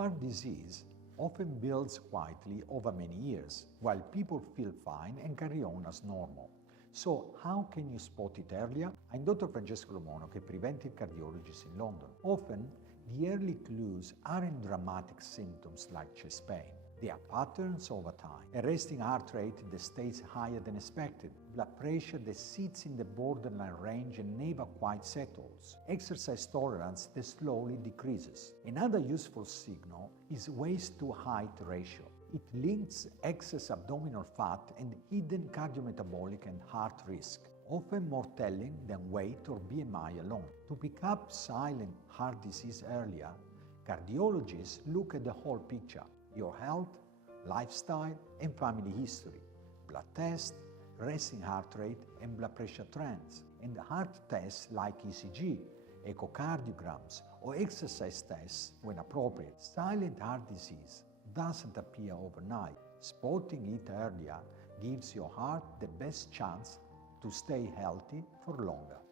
Heart disease often builds quietly over many years, while people feel fine and carry on as normal. So, how can you spot it earlier? I'm Dr. Francesco Lomonaco, a preventive cardiologist in London. Often, the early clues aren't dramatic symptoms like chest pain. They are patterns over time. A resting heart rate that stays higher than expected, blood pressure that sits in the borderline range and never quite settles, exercise tolerance that slowly decreases. Another useful signal is waist to height ratio. It links excess abdominal fat and hidden cardiometabolic and heart risk, often more telling than weight or BMI alone. To pick up silent heart disease earlier, cardiologists look at the whole picture: your health, lifestyle, and family history, blood tests, resting heart rate, and blood pressure trends, and heart tests like ECG, echocardiograms, or exercise tests when appropriate. Silent heart disease doesn't appear overnight. Spotting it earlier gives your heart the best chance to stay healthy for longer.